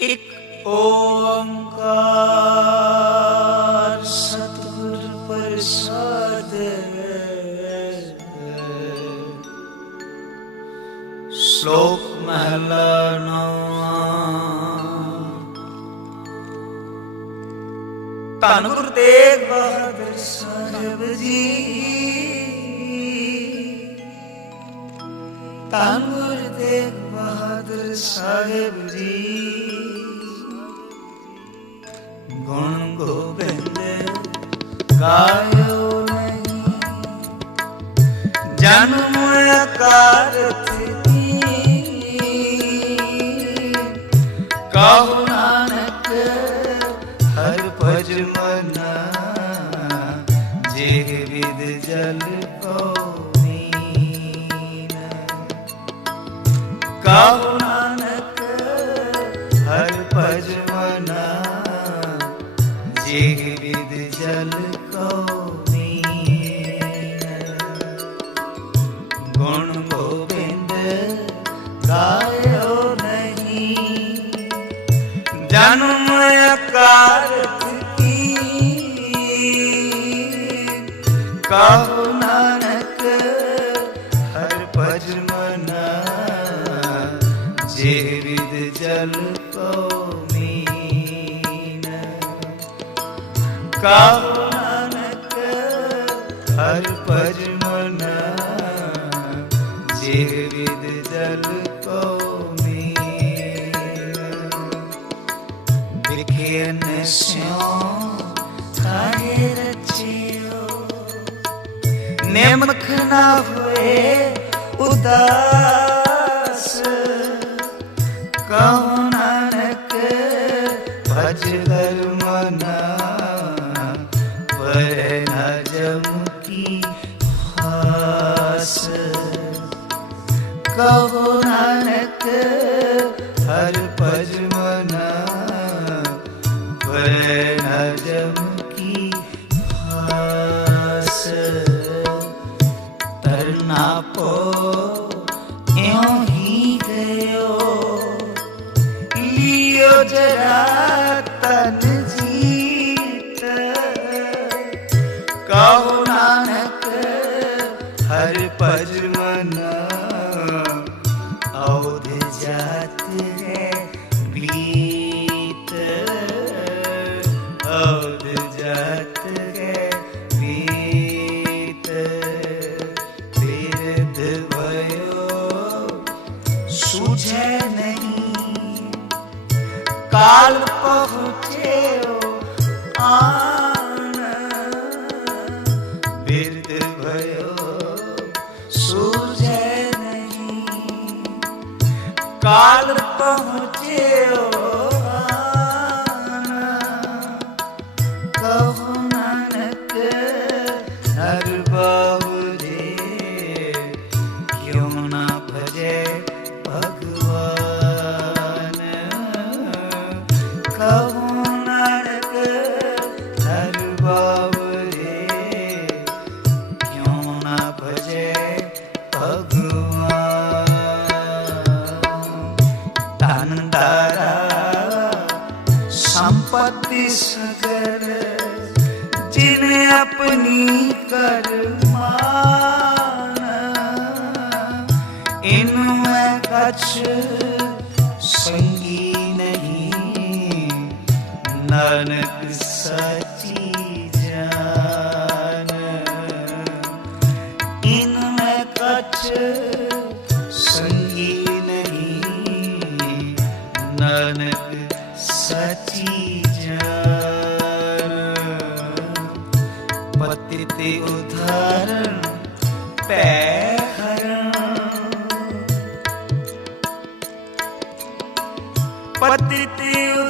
ਇਕ ਓੰਕਾਰ ਸਤਿਗੁਰ ਪ੍ਰਸਾਦ ਸ਼ਲੋਕ ਮਹਲਾ ਨੌਵਾਂ ਧੰਨ ਗੁਰੂ ਤੇਗ ਬਹਾਦਰ ਸਾਹਿਬ ਜੀ। ਧੰਨ ਗੁਰੂ ਤੇਗ ਬਹਾਦਰ ਸਾਹਿਬ ਜੀ। ਗੁਣ ਗੋਬਿੰਦ ਗਾਇਓ ਨਹੀਂ। ਜਨਮ ਅਕਾਰਥ ਕੀ ਕਹੋ ਕਹੋ ਨਾਨਕ ਹਰ ਭਜ ਮਨਾ ਜੇ ਵਿਦ ਜਲ ਕੋ ਮੀਨ। ਗੁਣ ਗੋਬਿੰਦ ਗਾਇਓ ਨਹੀਂ। ਜਨਮ ਅਕਾਰਥ ਕੀ? ਕਹੋ ਕਹੋ ਨਾਨਕ ਹਰ ਭਜ ਮਨਾ ਵਿਦ ਜਲ ਕੋ ਮੀਨ ਵਿਖੇ ਨਸਿਓ ਕਾਹੇ ਰਚਿਓ ਨਿਮਖ ਨਾ ਹੋਏ ਉਦਾਸ ਕਹੋ ਕਹੋ ਨਾਨਕ, ਹਰ ਭਜ ਮਨਾ। ਪਰ ਨਾ ਜਮ ਕੀ ਹਾਸ ਤਰਨਾ ਪੋ, ਇਉਂ ਹੀ ਗਇਓ। ਲਿਓ ਜਰਾ ਤਨ ਜੀਤ। ਕਹੋ ਨਾਨਕ, ਹਰ ਭਜ ਸੁਝੇ ਨਹੀਂ। ਕਾਲ ਪਹੁੰਚਿਓ ਆਣ। ਬਿਰਧ भयो ਸੁਝੇ ਨਹੀਂ। ਕਾਲ नाच संगी नहीं नानक सची जान इनमें कच संगी नहीं नानक सची जान पतिते उदाहरण पैर பத்தித்தீவு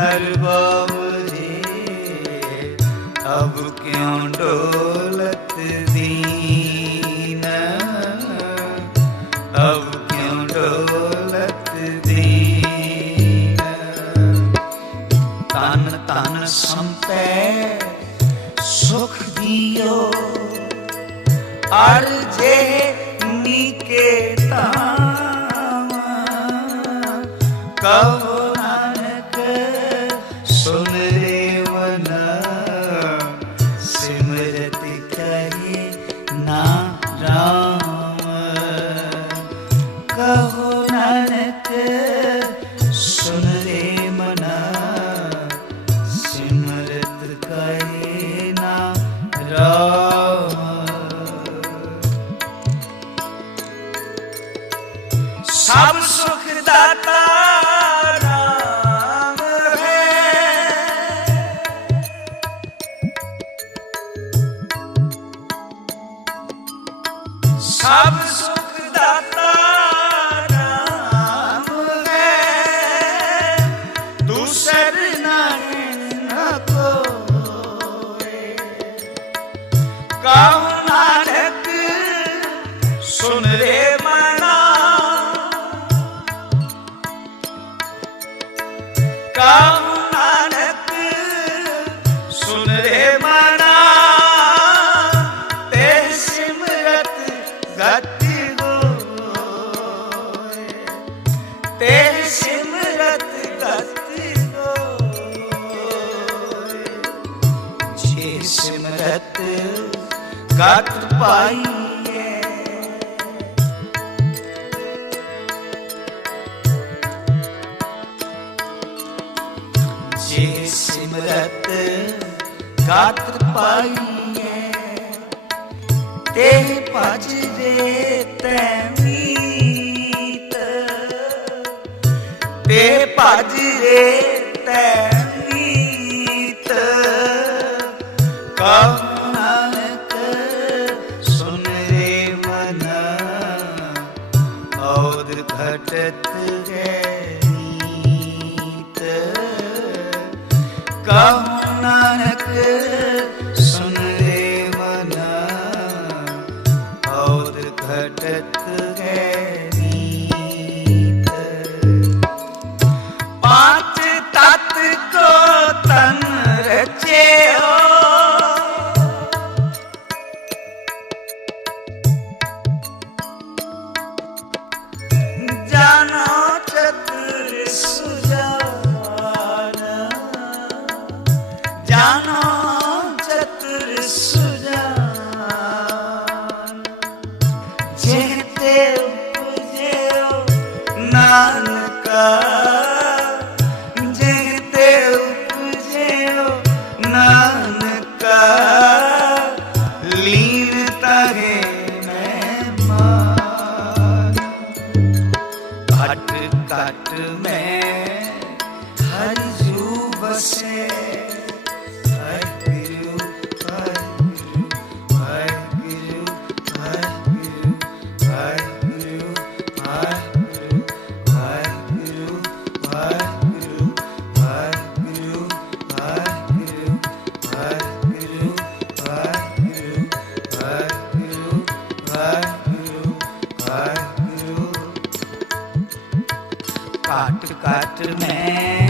हर बाबरे अब क्यों डोलत दीन अब क्यों डोलत दीन तन तन संपै सुख दियो अर जे निकेता कब ਕਹੋ ਨਾਨਕ ਸੁਨ ਰੇ ਮਨਾ। ਕਹੋ ਨਾਨਕ ਸੁਨ ਰੇ ਮਨਾ। ਤੇ ਸਿਮਰਤ ਗਤੀ ਹੋਏ। ਤੇ ਸਿਮਰਤ ਗਤੀ ਹੋਏ। ਜੇ ਸਿਮਰਤ ਗਤ ਪਾਈ ਜੇ ਸਿਮਰਤ ਗਤ ਪਾਈ ਤੇ ਭਜ ਰੇ ਤੈ। ਮੀਤ ਤੇ ਭਜ ਰੇ ਤੈ। ਮੀਤ ਕਹੋ at the ਕਾਟ ਕਾਟ ਮੈਂ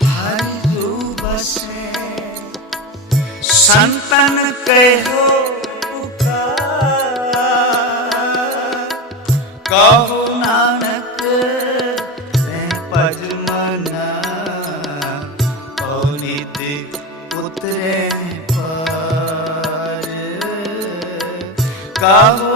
ਹਰਿ ਜੂ ਬਸੇ ਸੰਤਨ ਕਹਿਓ ਪੁਕਾਰ ਕਹੋ ਨਾਨਕ ਮੈਂ ਭਜ ਮਨਾ ਪਉ ਤੇ ਉਤਰੇ ਪਾਰ ਕਹੋ